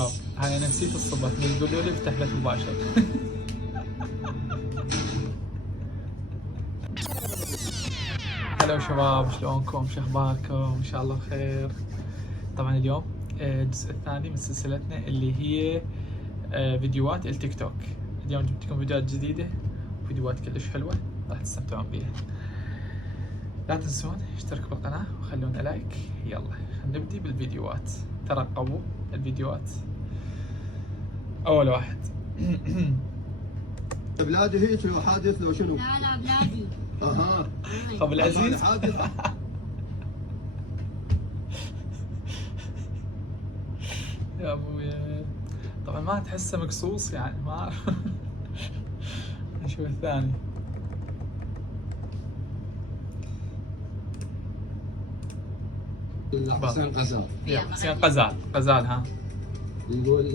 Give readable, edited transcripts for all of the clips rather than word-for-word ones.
شباب هاي انا نسيت الصبح من تقولوا لي افتح بث مباشر. هلا شباب، شلونكم؟ شو اخباركم؟ ان شاء الله بخير. طبعا اليوم الجزء الثاني من سلسلتنا اللي هي فيديوهات التيك توك. اليوم جبت لكم فيديوهات جديدة وفيديوهات كلش حلوة راح تستمتعون بيها. لا تنسون اشتركوا بالقناة وخلونا لايك. يلا خلينا نبدي بالفيديوهات. ترقبوا الفيديوهات. اول واحد. بلادي هيك لو حادث لو شنو؟ لا بلادي. اها خب العزيز. حادث. يا ابويا طبعا ما تحسه مقصوص يعني ما اعرف. نشوف الثاني. حسين غزال يلا حسين غزال ها. يقول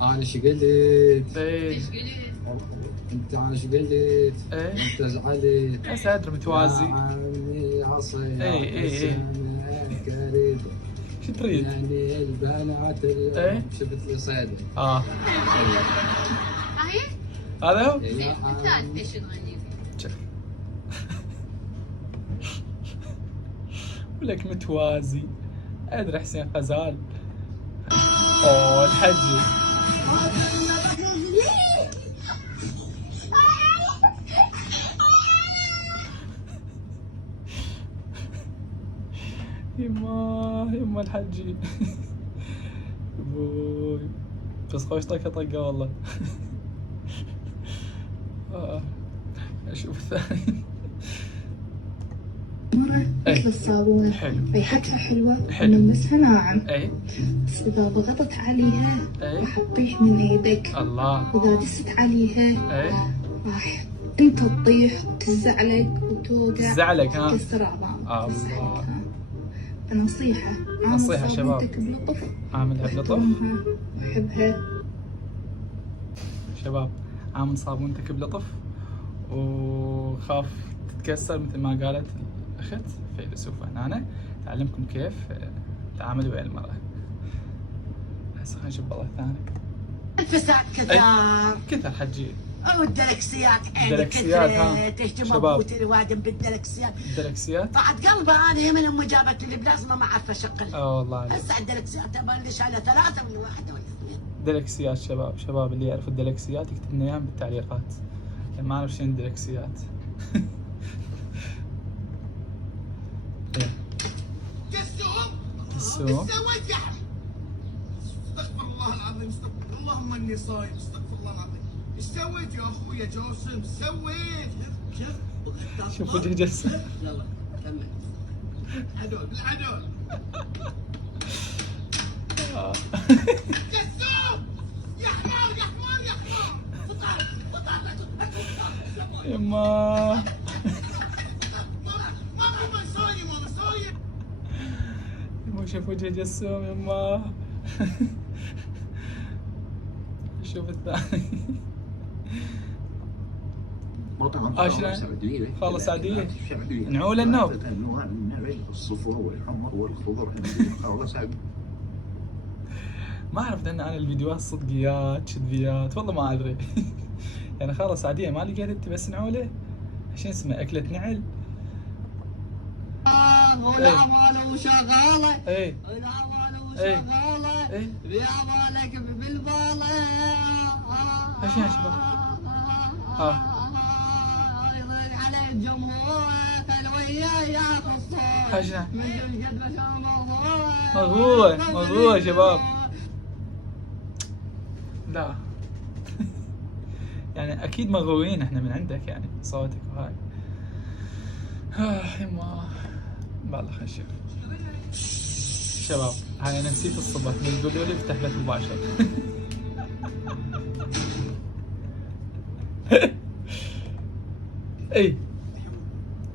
انا ايش قلت؟ ايه انت انا ايش قلت؟ ايه انت زعلت بس ادري متوازي. يا عمي عصي ايه كريد شو تريد؟ يعني البنات ايه شفت لي صيدي اه هاي هذا هو؟ الثالث ايش تغني؟ ولك متوازي. ادري حسين غزال. اوه الحجي. يما الحجي. ابوي بس خوش طقه والله. اشوف الثاني. مرة مثل الصابونة، حلو. ريحتها حلوة حلو. ونمسها ناعم، اي بس إذا ضغطت عليها اي راح تطيح من إيدك، الله. وإذا دست عليها اي راح أنت تطيح وتزعلك وتوقع تزعلك ها. وتكسر أعضاء. الله. فنصيحة نصيحة شباب. صابونتك بلطف، عاملها بلطف واحترمها وحبها. شباب. عامل صابونتك بلطف وخاف تتكسر مثل ما قالت الأخت فيلسوفة هنا. تعلمكم كيف تعامل ويا المرأة. هسه خلينا نشوف والله الثاني. الفساد كثار كثر حجي. والدلكسيات الدلكسيات ها. تهجم شباب. ابوتي روادم بالدلكسيات. الدلكسيات. طلعت قلبه انا من امي جابت لي بلازما ما اعرف اشغلها. والله عليك. هسه الدلكسيات ابلش على 3 من 1 ولا 2. دلكسيات شباب اللي يعرف الدلكسيات يكتب لنا اياها بالتعليقات. ما اعرف شنو الدلكسيات. السوم سويت يا حبيبي. استغفر الله العظيم، استغفر اللهم اني صايم، استغفر الله العظيم. ايش سويت يا اخويا جاسم؟ سويت شوف وجه جسم. يلا كمل. بالعدول بالعدول. جسوم يا حمار يا حمار يا حمار. يما ماما صايم ماما صايم. يما شوف وجه جسوم يما. شوف الثاني. شنو؟ خالص سعدية. نعول النوب. الصفر والحمر والخضر ما عرفت ان انا الفيديوهات صدقيات كذبيات والله ما ادري. يعني خالص عادية ما لقيت انت بس نعوله. شو اسمه أكلة نعل. والعمالة وشغالة. اي العمالة وشغالة. اي يا مالك بالبالة. ايش يا شباب؟ يضيق على الجمهور فالويا يعطي الصوت. حاجة من الجد بشام مغروة شباب. لا. يعني اكيد مغروين احنا من عندك يعني صوتك وهاي. يما والله خلينا نشوف. شباب هاي انا نسيت الصبح من تقولوا لي افتح بث مباشر.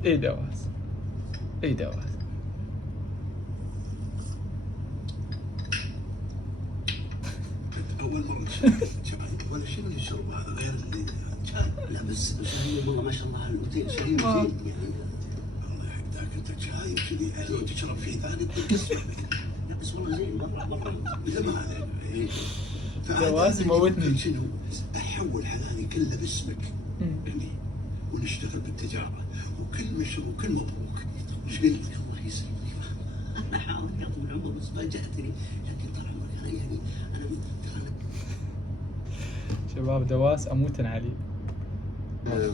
اي دواز. اول مره ولا شنو اللي يشرب هذا غير اللي كان. لا بس هي والله ما شاء الله الاوتيل شيء يعني الله يحفظك انت شاي وكذي لو تشرب شيء ثاني تكسر. لا بس والله زين مره زين. زمان دواس يموتني. شنو؟ احول حناني كله باسمك يعني، ونشتغل بالتجاره، وكل مبروك. ايش قلت لك؟ الله يسلمك. انا حاولت يا طول العمر بس ما جاتني، لكن طال عمرك انا يعني انا ترى شباب دواس اموتن عليه.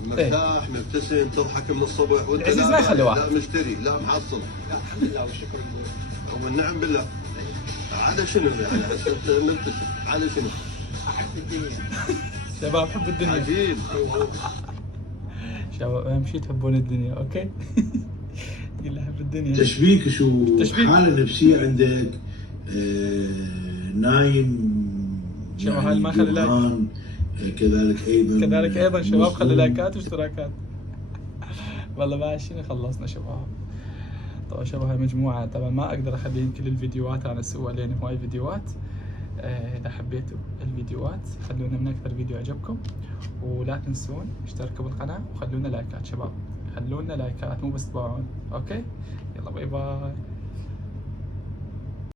مرتاح مبتسم تضحك من الصبح وانت العزيز ما يخلي واحد. لا مشتري لا محصل. لا الحمد لله والشكر لله. والنعم بالله. على شنو يعني حسيت مبتسم؟ على شنو؟ احب الدنيا. شباب حب الدنيا. عجيب. شباب اهم شيء تحبون الدنيا، اوكي؟ قل له حب الدنيا. تشبيك شو تشبيك. حالة نفسية عندك؟ نايم شباب هاي ما خلي لايك. قرآن، كذلك ايضا شباب خلي مسلم. لايكات واشتراكات. والله ما شنو خلصنا شباب. طبعا شباب هاي مجموعة، طبعا ما اقدر اخلي كل الفيديوهات انا اسوي لان هواي فيديوهات. اذا حبيتوا الفيديوهات خلونا من اكثر فيديو عجبكم، ولا تنسون اشتركوا بالقناة وخلونا لايكات شباب، خلونا لايكات مو بس تباعون، اوكي؟ يلا باي باي.